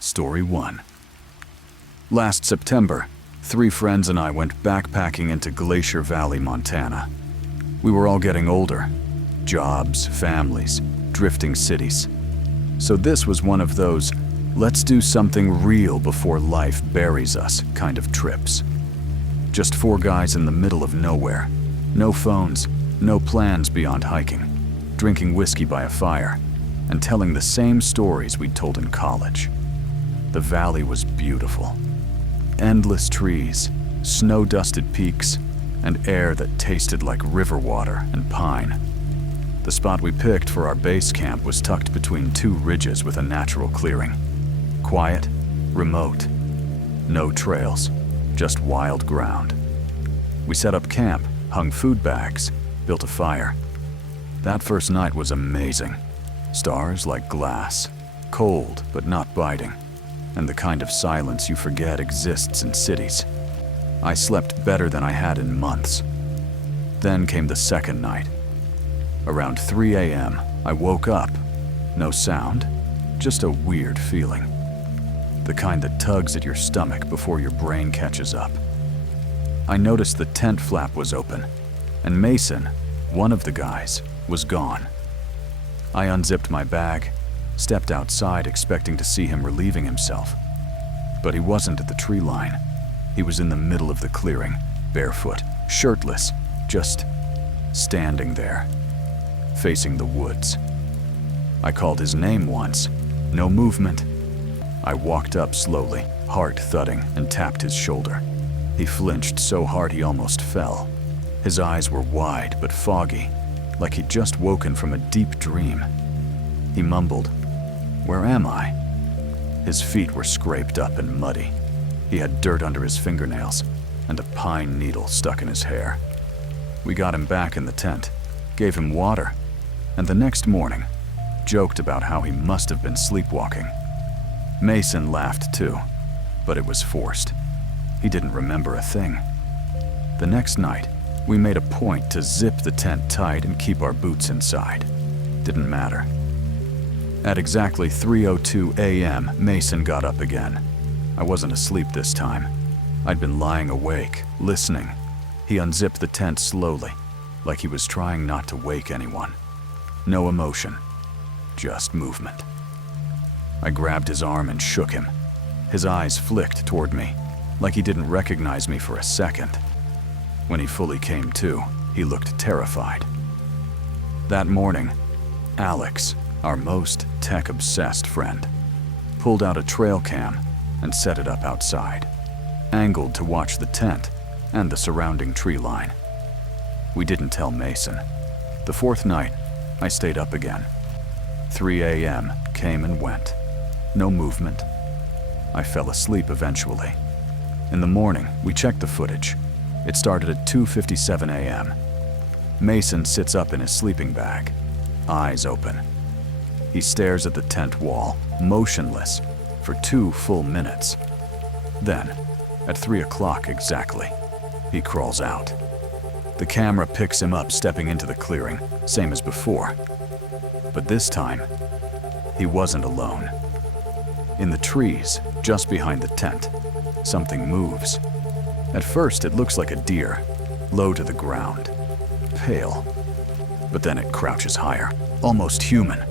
Story 1. Last September, 3 friends and I went backpacking into Glacier Valley, Montana. We were all getting older. Jobs, families, drifting cities. So this was one of those, let's do something real before life buries us kind of trips. Just 4 guys in the middle of nowhere. No phones, no plans beyond hiking, drinking whiskey by a fire, and telling the same stories we'd told in college. The valley was beautiful. Endless trees, snow-dusted peaks, and air that tasted like river water and pine. The spot we picked for our base camp was tucked between 2 ridges with a natural clearing. Quiet, remote. No trails, just wild ground. We set up camp, hung food bags, built a fire. That first night was amazing. Stars like glass, cold but not biting, and the kind of silence you forget exists in cities. I slept better than I had in months. Then came the second night. Around 3 a.m., I woke up. No sound, just a weird feeling. The kind that tugs at your stomach before your brain catches up. I noticed the tent flap was open, and Mason, one of the guys, was gone. I unzipped my bag, stepped outside expecting to see him relieving himself. But he wasn't at the tree line. He was in the middle of the clearing, barefoot, shirtless, just standing there, facing the woods. I called his name once, no movement. I walked up slowly, heart thudding, and tapped his shoulder. He flinched so hard he almost fell. His eyes were wide but foggy, like he'd just woken from a deep dream. He mumbled, "Where am I?" His feet were scraped up and muddy. He had dirt under his fingernails and a pine needle stuck in his hair. We got him back in the tent, gave him water, and the next morning, joked about how he must have been sleepwalking. Mason laughed too, but it was forced. He didn't remember a thing. The next night, we made a point to zip the tent tight and keep our boots inside. Didn't matter. At exactly 3:02 a.m., Mason got up again. I wasn't asleep this time. I'd been lying awake, listening. He unzipped the tent slowly, like he was trying not to wake anyone. No emotion, just movement. I grabbed his arm and shook him. His eyes flicked toward me, like he didn't recognize me for a second. When he fully came to, he looked terrified. That morning, Alex, our most tech-obsessed friend, pulled out a trail cam and set it up outside, angled to watch the tent and the surrounding tree line. We didn't tell Mason. The 4th night, I stayed up again. 3 a.m. came and went. No movement. I fell asleep eventually. In the morning, we checked the footage. It started at 2:57 a.m. Mason sits up in his sleeping bag, eyes open. He stares at the tent wall, motionless, for 2 full minutes. Then, at 3 o'clock exactly, he crawls out. The camera picks him up stepping into the clearing, same as before. But this time, he wasn't alone. In the trees, just behind the tent, something moves. At first, it looks like a deer, low to the ground, pale. But then it crouches higher, almost human,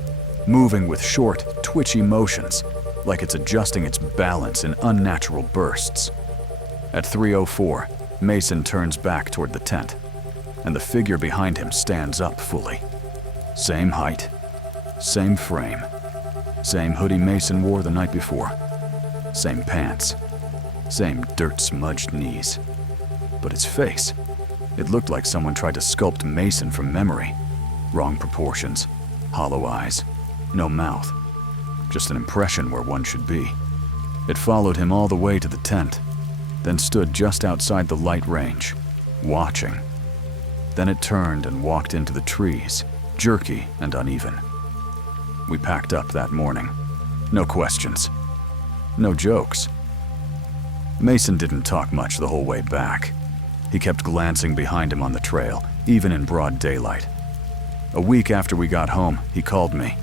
moving with short, twitchy motions, like it's adjusting its balance in unnatural bursts. At 3:04, Mason turns back toward the tent, and the figure behind him stands up fully. Same height, same frame, same hoodie Mason wore the night before, same pants, same dirt-smudged knees. But his face, it looked like someone tried to sculpt Mason from memory. Wrong proportions, hollow eyes, no mouth, just an impression where one should be. It followed him all the way to the tent, then stood just outside the light range, watching. Then it turned and walked into the trees, jerky and uneven. We packed up that morning. No questions. No jokes. Mason didn't talk much the whole way back. He kept glancing behind him on the trail, even in broad daylight. A week after we got home, he called me.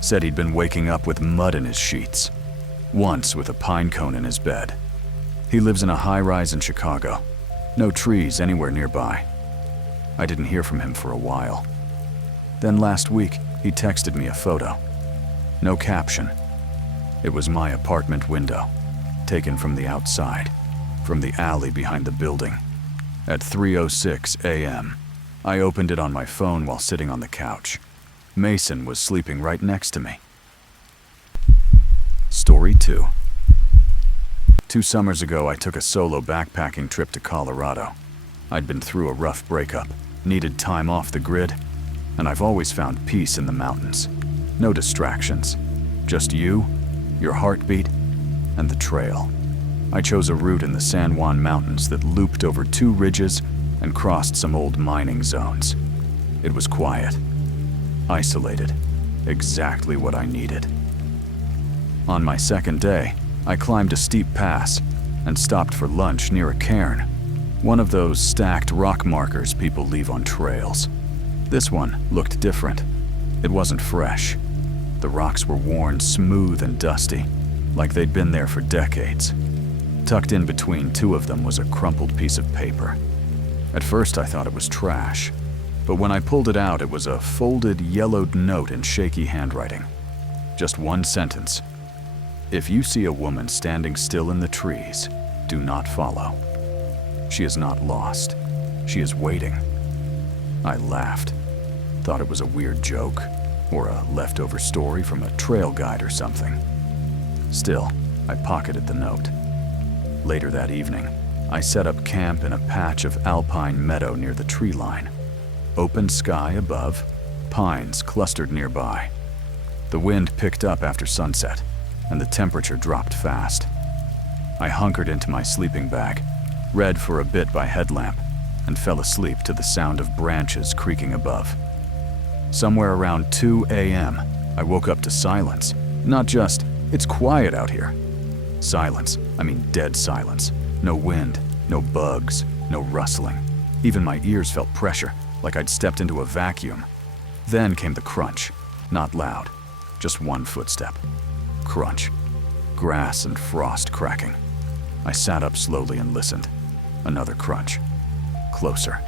Said he'd been waking up with mud in his sheets. once with a pine cone in his bed. He lives in a high-rise in Chicago. No trees anywhere nearby. I didn't hear from him for a while. Then last week, he texted me a photo. No caption. It was my apartment window, taken from the outside, from the alley behind the building. At 3:06 a.m., I opened it on my phone while sitting on the couch. Mason was sleeping right next to me. Story 2. 2 summers ago, I took a solo backpacking trip to Colorado. I'd been through a rough breakup, needed time off the grid, and I've always found peace in the mountains. No distractions, just you, your heartbeat, and the trail. I chose a route in the San Juan Mountains that looped over 2 ridges and crossed some old mining zones. It was quiet, isolated, exactly what I needed. On my second day, I climbed a steep pass and stopped for lunch near a cairn, one of those stacked rock markers people leave on trails. This one looked different. It wasn't fresh. The rocks were worn smooth and dusty, like they'd been there for decades. Tucked in between 2 of them was a crumpled piece of paper. At first I thought it was trash, but when I pulled it out, it was a folded, yellowed note in shaky handwriting. Just one sentence. If you see a woman standing still in the trees, do not follow. She is not lost. She is waiting. I laughed. Thought it was a weird joke, or a leftover story from a trail guide or something. Still, I pocketed the note. Later that evening, I set up camp in a patch of alpine meadow near the tree line. Open sky above, pines clustered nearby. The wind picked up after sunset, and the temperature dropped fast. I hunkered into my sleeping bag, read for a bit by headlamp, and fell asleep to the sound of branches creaking above. Somewhere around 2 a.m., I woke up to silence. Not just, it's quiet out here. Silence, I mean dead silence. No wind, no bugs, no rustling. Even my ears felt pressure, like I'd stepped into a vacuum. Then came the crunch. Not loud, just one footstep. Crunch. Grass and frost cracking. I sat up slowly and listened. Another crunch. Closer.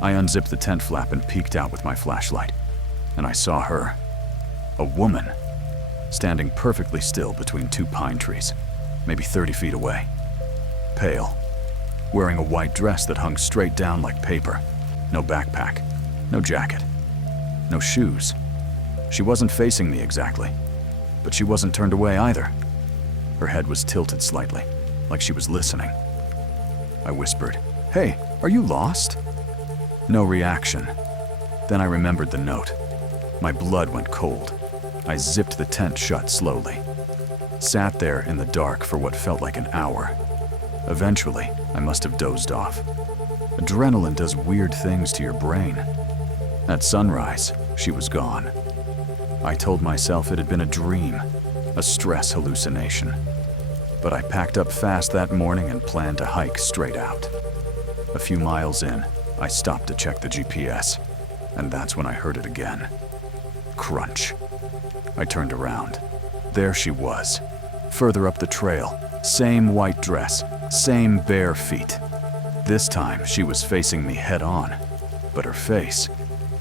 I unzipped the tent flap and peeked out with my flashlight. And I saw her. A woman. Standing perfectly still between 2 pine trees, maybe 30 feet away. Pale. Wearing a white dress that hung straight down like paper. No backpack. No jacket. No shoes. She wasn't facing me exactly, but she wasn't turned away either. Her head was tilted slightly, like she was listening. I whispered, "Hey, are you lost?" No reaction. Then I remembered the note. My blood went cold. I zipped the tent shut slowly. Sat there in the dark for what felt like an hour. Eventually, I must have dozed off. Adrenaline does weird things to your brain. At sunrise, she was gone. I told myself it had been a dream, a stress hallucination. But I packed up fast that morning and planned to hike straight out. A few miles in, I stopped to check the GPS, and that's when I heard it again. Crunch. I turned around. There she was, further up the trail, same white dress, same bare feet. This time she was facing me head on, but her face,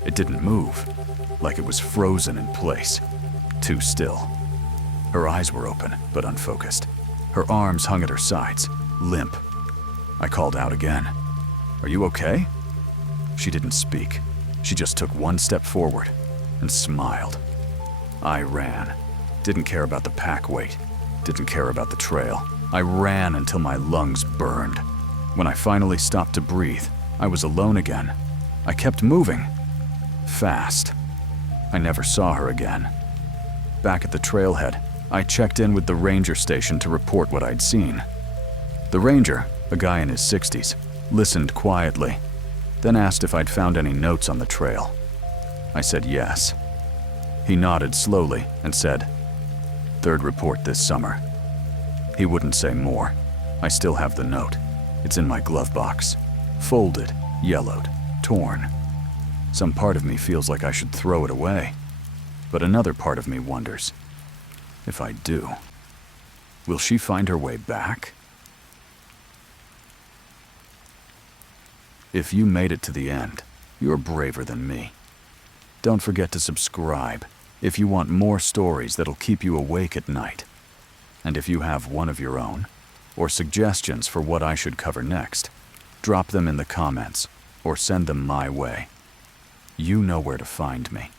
it didn't move, like it was frozen in place, too still. Her eyes were open, but unfocused. Her arms hung at her sides, limp. I called out again. "Are you okay?" She didn't speak. She just took one step forward and smiled. I ran. Didn't care about the pack weight. Didn't care about the trail. I ran until my lungs burned. When I finally stopped to breathe, I was alone again. I kept moving. Fast. I never saw her again. Back at the trailhead, I checked in with the ranger station to report what I'd seen. The ranger, a guy in his 60s, listened quietly, then asked if I'd found any notes on the trail. I said yes. He nodded slowly and said, "Third report this summer." He wouldn't say more. I still have the note. It's in my glove box. Folded, yellowed, torn. Some part of me feels like I should throw it away, but another part of me wonders if I do. Will she find her way back? If you made it to the end, you're braver than me. Don't forget to subscribe if you want more stories that'll keep you awake at night. And if you have one of your own, or suggestions for what I should cover next, drop them in the comments or send them my way. You know where to find me.